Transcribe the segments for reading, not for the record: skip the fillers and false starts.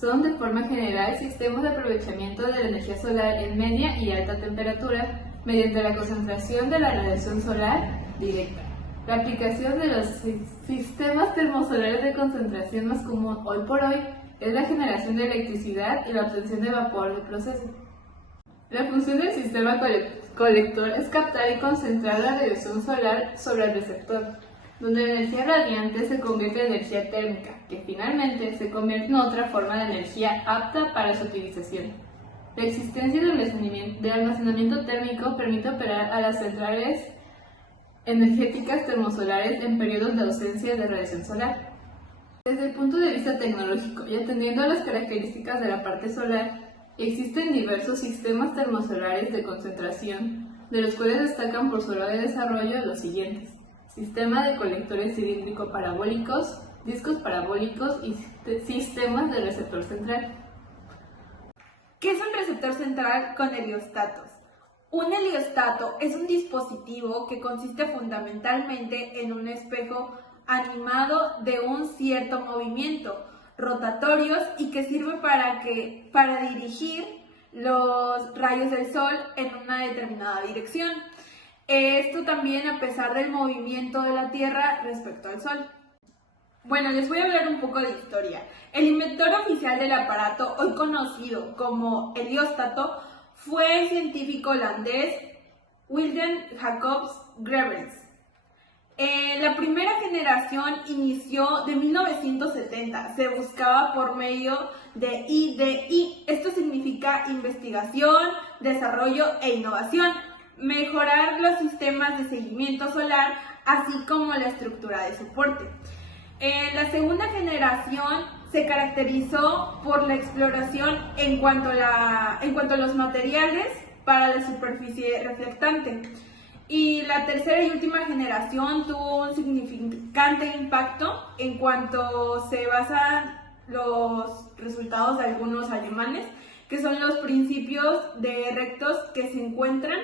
Son de forma general sistemas de aprovechamiento de la energía solar en media y alta temperatura mediante la concentración de la radiación solar directa. La aplicación de los sistemas termosolares de concentración más común hoy por hoy es la generación de electricidad y la obtención de vapor del proceso. La función del sistema colector es captar y concentrar la radiación solar sobre el receptor, donde la energía radiante se convierte en energía térmica, que finalmente se convierte en otra forma de energía apta para su utilización. La existencia de almacenamiento térmico permite operar a las centrales energéticas termosolares en periodos de ausencia de radiación solar. Desde el punto de vista tecnológico y atendiendo a las características de la parte solar, existen diversos sistemas termosolares de concentración, de los cuales destacan por su grado de desarrollo los siguientes: sistema de colectores cilíndrico-parabólicos, discos parabólicos y sistemas de receptor central. ¿Qué es un receptor central con heliostatos? Un heliostato es un dispositivo que consiste fundamentalmente en un espejo animado de un cierto movimiento, rotatorios, y que sirve para dirigir los rayos del sol en una determinada dirección. Esto también a pesar del movimiento de la Tierra respecto al sol. Bueno, les voy a hablar un poco de historia. El inventor oficial del aparato, hoy conocido como helióstato, fue el científico holandés Willem Jacobs Grebbels. La primera generación inició de 1970. Se buscaba por medio de IDI. Esto significa investigación, desarrollo e innovación. Mejorar los sistemas de seguimiento solar, así como la estructura de soporte. La segunda generación se caracterizó por la exploración en cuanto a los materiales para la superficie reflectante. Y la tercera y última generación tuvo un significante impacto en cuanto se basan los resultados de algunos alemanes, que son los principios de rectos que se encuentran.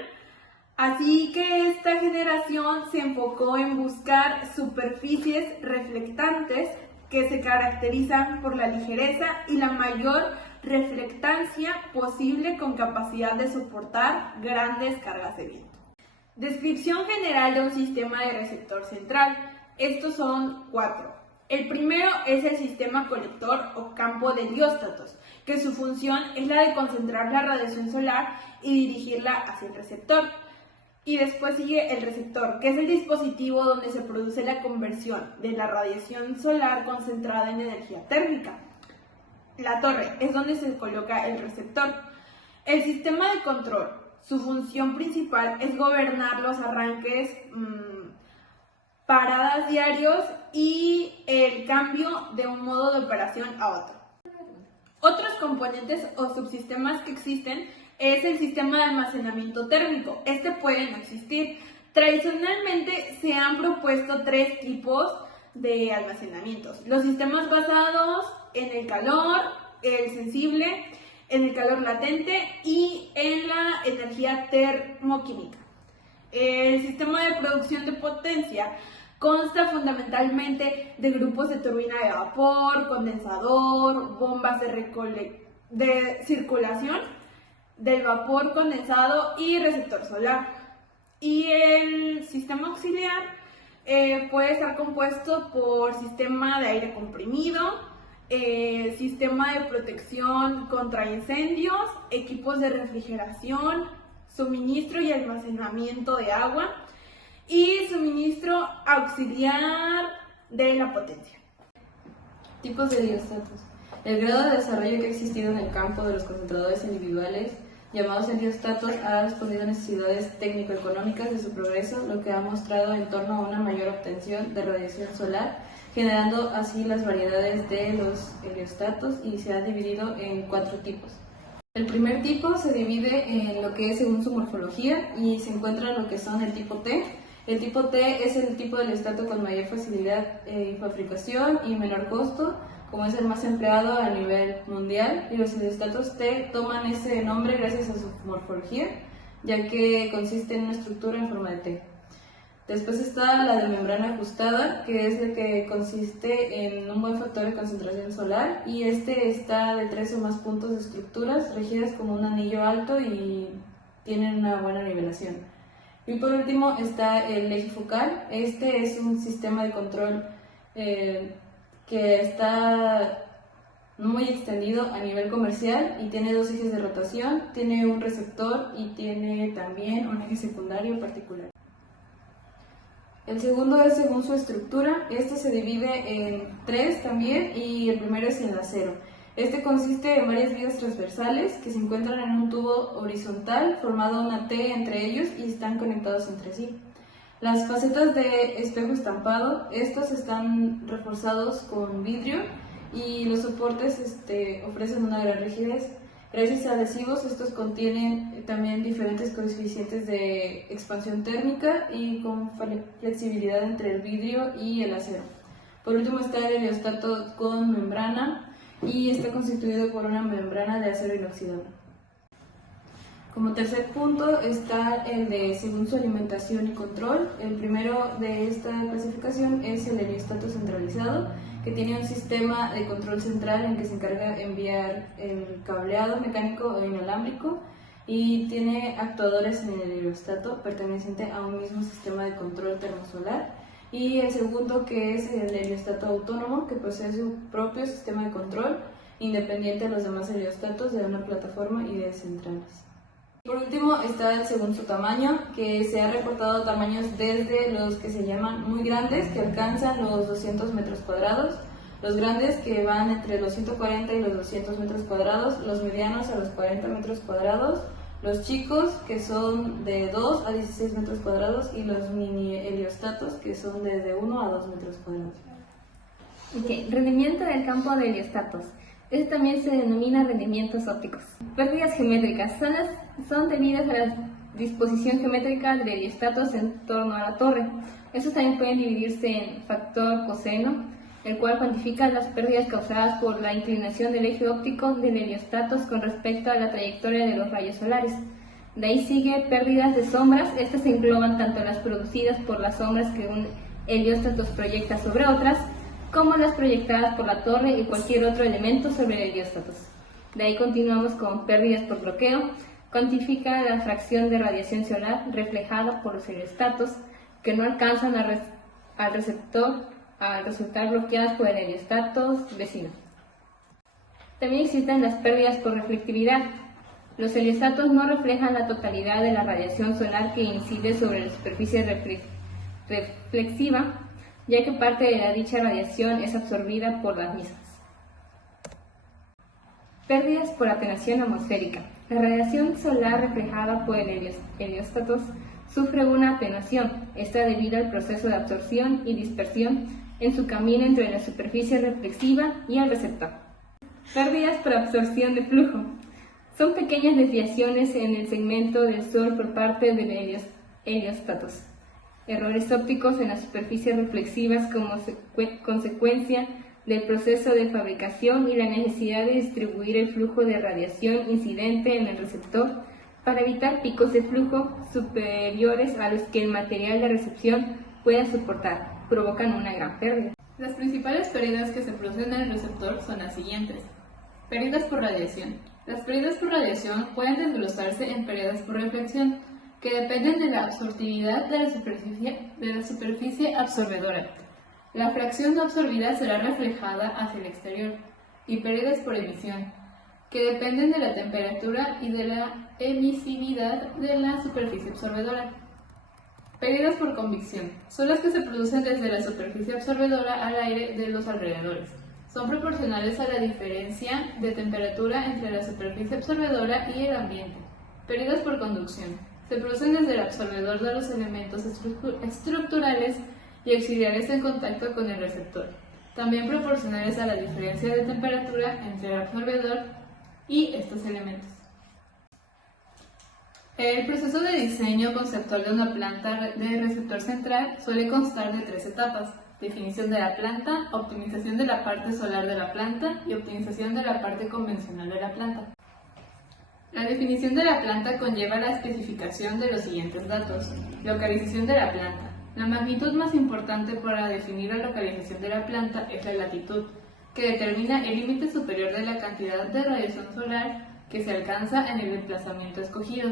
Así que esta generación se enfocó en buscar superficies reflectantes que se caracterizan por la ligereza y la mayor reflectancia posible, con capacidad de soportar grandes cargas de viento. Descripción general de un sistema de receptor central. Estos son 4. El primero es el sistema colector o campo de helióstatos, que su función es la de concentrar la radiación solar y dirigirla hacia el receptor. Y después sigue el receptor, que es el dispositivo donde se produce la conversión de la radiación solar concentrada en energía térmica. La torre es donde se coloca el receptor. El sistema de control, su función principal es gobernar los arranques, paradas diarios y el cambio de un modo de operación a otro. Otros componentes o subsistemas que existen es el sistema de almacenamiento térmico. Este puede no existir. Tradicionalmente se han propuesto 3 tipos de almacenamientos: los sistemas basados en el calor, el sensible, en el calor latente y en la energía termoquímica. El sistema de producción de potencia consta fundamentalmente de grupos de turbina de vapor, condensador, bombas de circulación del vapor condensado y receptor solar. Y el sistema auxiliar puede estar compuesto por sistema de aire comprimido, sistema de protección contra incendios, equipos de refrigeración, suministro y almacenamiento de agua y suministro auxiliar de la potencia. Tipos de helióstatos. El grado de desarrollo que ha existido en el campo de los concentradores individuales llamados helióstatos ha respondido a necesidades técnico-económicas de su progreso, lo que ha mostrado en torno a una mayor obtención de radiación solar, generando así las variedades de los helióstatos, y se ha dividido en 4 tipos. El primer tipo se divide en lo que es según su morfología y se encuentra lo que son el tipo T. El tipo T es el tipo de helióstato con mayor facilidad y fabricación y menor costo, como es el más empleado a nivel mundial, y los helióstatos T toman ese nombre gracias a su morfología, ya que consiste en una estructura en forma de T. Después está la de membrana ajustada, que es la que consiste en un buen factor de concentración solar, y este está de 3 o más puntos de estructuras regidas como un anillo alto y tienen una buena nivelación. Y por último está el eje focal. Este es un sistema de control que está muy extendido a nivel comercial y tiene 2 ejes de rotación, tiene un receptor y tiene también un eje secundario particular. El segundo es según su estructura. Este se divide en 3 también, y el primero es el acero. Este consiste en varias vigas transversales que se encuentran en un tubo horizontal formado una T entre ellos y están conectados entre sí. Las facetas de espejo estampado, estos están reforzados con vidrio y los soportes ofrecen una gran rigidez. Gracias a adhesivos, estos contienen también diferentes coeficientes de expansión térmica y con flexibilidad entre el vidrio y el acero. Por último está el heliostato con membrana y está constituido por una membrana de acero inoxidable. Como tercer punto está el de según su alimentación y control. El primero de esta clasificación es el heliostato centralizado, que tiene un sistema de control central en que se encarga de enviar el cableado mecánico o inalámbrico y tiene actuadores en el heliostato perteneciente a un mismo sistema de control termosolar. Y el segundo, que es el heliostato autónomo, que posee su propio sistema de control independiente de los demás heliostatos de una plataforma y de centrales. Por último está el según su tamaño, que se ha reportado tamaños desde los que se llaman muy grandes, que alcanzan los 200 metros cuadrados, los grandes que van entre los 140 y los 200 metros cuadrados, los medianos a los 40 metros cuadrados, los chicos que son de 2 a 16 metros cuadrados y los mini heliostatos que son desde 1 a 2 metros cuadrados. Rendimiento del campo de heliostatos. Este también se denomina rendimientos ópticos. Pérdidas geométricas son debidas a la disposición geométrica de heliostatos en torno a la torre. Estos también pueden dividirse en factor coseno, el cual cuantifica las pérdidas causadas por la inclinación del eje óptico del heliostatos con respecto a la trayectoria de los rayos solares. De ahí sigue pérdidas de sombras. Estas engloban tanto las producidas por las sombras que un helióstatos proyecta sobre otras, como las proyectadas por la torre y cualquier otro elemento sobre el helióstatos. De ahí continuamos con pérdidas por bloqueo. Cuantifica la fracción de radiación solar reflejada por los heliostatos que no alcanzan al receptor al resultar bloqueadas por el heliostatos vecino. También existen las pérdidas por reflectividad. Los heliostatos no reflejan la totalidad de la radiación solar que incide sobre la superficie reflexiva, ya que parte de dicha radiación es absorbida por las mismas. Pérdidas por atenuación atmosférica. La radiación solar reflejada por el helióstatos sufre una atenuación. Esta debido al proceso de absorción y dispersión en su camino entre la superficie reflexiva y el receptor. Pérdidas por absorción de flujo. Son pequeñas desviaciones en el segmento del Sol por parte del helióstatos. Errores ópticos en las superficies reflexivas como consecuencia del proceso de fabricación y la necesidad de distribuir el flujo de radiación incidente en el receptor para evitar picos de flujo superiores a los que el material de recepción pueda soportar, provocan una gran pérdida. Las principales pérdidas que se producen en el receptor son las siguientes. Pérdidas por radiación. Las pérdidas por radiación pueden desglosarse en pérdidas por reflexión, que dependen de la absortividad de la superficie absorbedora. La fracción no absorbida será reflejada hacia el exterior, y pérdidas por emisión, que dependen de la temperatura y de la emisividad de la superficie absorbedora. Pérdidas por convección son las que se producen desde la superficie absorbedora al aire de los alrededores. Son proporcionales a la diferencia de temperatura entre la superficie absorbedora y el ambiente. Pérdidas por conducción se producen desde el absorbedor de los elementos estructurales y auxiliares en contacto con el receptor, también proporcionales a la diferencia de temperatura entre el absorbedor y estos elementos. El proceso de diseño conceptual de una planta de receptor central suele constar de 3 etapas: definición de la planta, optimización de la parte solar de la planta y optimización de la parte convencional de la planta. La definición de la planta conlleva la especificación de los siguientes datos: localización de la planta, La magnitud más importante para definir la localización de la planta es la latitud, que determina el límite superior de la cantidad de radiación solar que se alcanza en el emplazamiento escogido.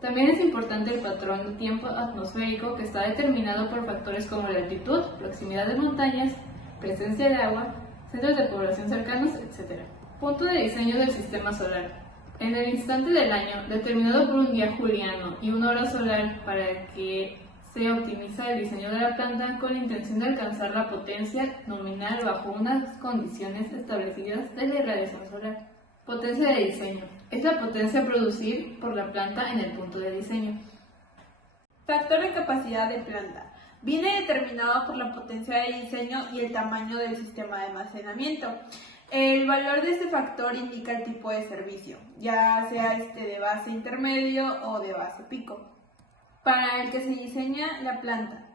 También es importante el patrón de tiempo atmosférico, que está determinado por factores como la altitud, proximidad de montañas, presencia de agua, centros de población cercanos, etc. Punto de diseño del sistema solar. En el instante del año, determinado por un día juliano y una hora solar, para que se optimiza el diseño de la planta con la intención de alcanzar la potencia nominal bajo unas condiciones establecidas de la irradiación solar. Potencia de diseño. Es la potencia a producir por la planta en el punto de diseño. Factor de capacidad de planta. Viene determinado por la potencia de diseño y el tamaño del sistema de almacenamiento. El valor de este factor indica el tipo de servicio, ya sea de base intermedio o de base pico, para el que se diseña la planta.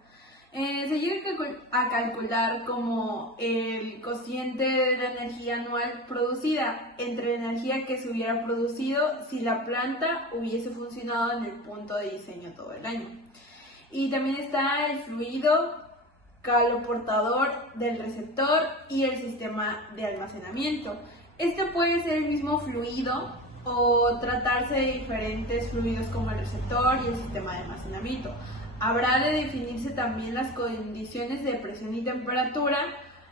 Se llega a calcular como el cociente de la energía anual producida entre la energía que se hubiera producido si la planta hubiese funcionado en el punto de diseño todo el año. Y también está el fluido caloportador del receptor y el sistema de almacenamiento. Este puede ser el mismo fluido o tratarse de diferentes fluidos como el receptor y el sistema de almacenamiento. Habrá de definirse también las condiciones de presión y temperatura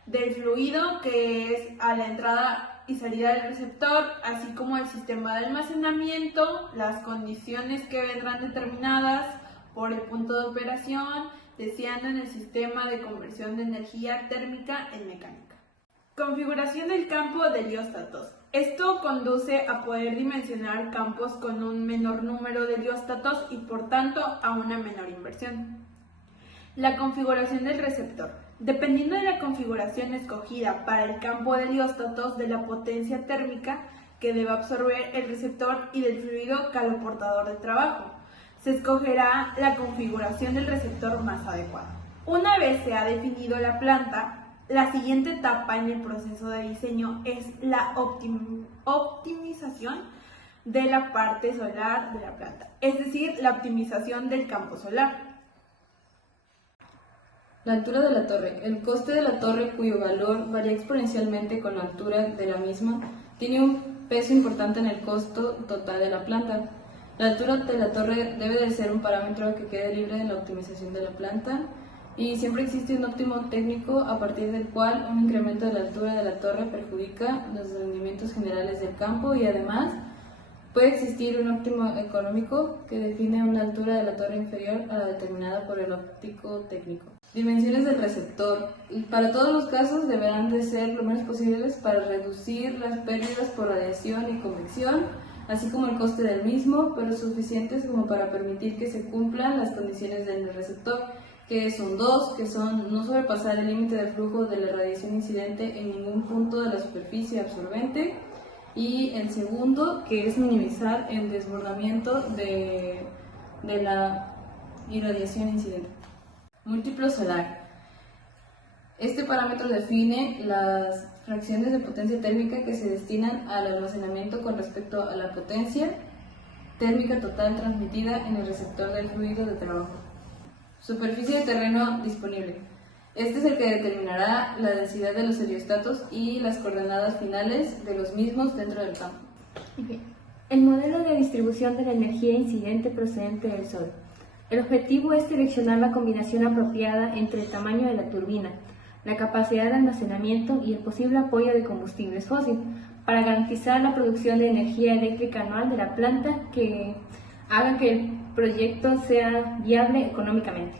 del fluido, que es a la entrada y salida del receptor, así como el sistema de almacenamiento, las condiciones que vendrán determinadas por el punto de operación, deseando en el sistema de conversión de energía térmica en mecánica. Configuración del campo de helióstatos. Esto conduce a poder dimensionar campos con un menor número de helióstatos y por tanto a una menor inversión. La configuración del receptor. Dependiendo de la configuración escogida para el campo de helióstatos, de la potencia térmica que debe absorber el receptor y del fluido caloportador de trabajo, se escogerá la configuración del receptor más adecuada. Una vez se ha definido la planta, la siguiente etapa en el proceso de diseño es la optimización de la parte solar de la planta, es decir, la optimización del campo solar. La altura de la torre. El coste de la torre, cuyo valor varía exponencialmente con la altura de la misma, tiene un peso importante en el costo total de la planta. La altura de la torre debe de ser un parámetro que quede libre de la optimización de la planta, y siempre existe un óptimo técnico a partir del cual un incremento de la altura de la torre perjudica los rendimientos generales del campo, y además puede existir un óptimo económico que define una altura de la torre inferior a la determinada por el óptico técnico. Dimensiones del receptor. Para todos los casos deberán de ser lo menos posibles para reducir las pérdidas por radiación y convección, así como el coste del mismo, pero suficientes como para permitir que se cumplan las condiciones del receptor, que son dos, que son no sobrepasar el límite de flujo de la radiación incidente en ningún punto de la superficie absorbente, y el segundo, que es minimizar el desbordamiento de la irradiación incidente. Múltiplo solar. Este parámetro define las fracciones de potencia térmica que se destinan al almacenamiento con respecto a la potencia térmica total transmitida en el receptor del fluido de trabajo. Superficie de terreno disponible. Este es el que determinará la densidad de los heliostatos y las coordenadas finales de los mismos dentro del campo. El modelo de distribución de la energía incidente procedente del Sol. El objetivo es seleccionar la combinación apropiada entre el tamaño de la turbina, la capacidad de almacenamiento y el posible apoyo de combustibles fósiles para garantizar la producción de energía eléctrica anual de la planta que haga que el proyecto sea viable económicamente.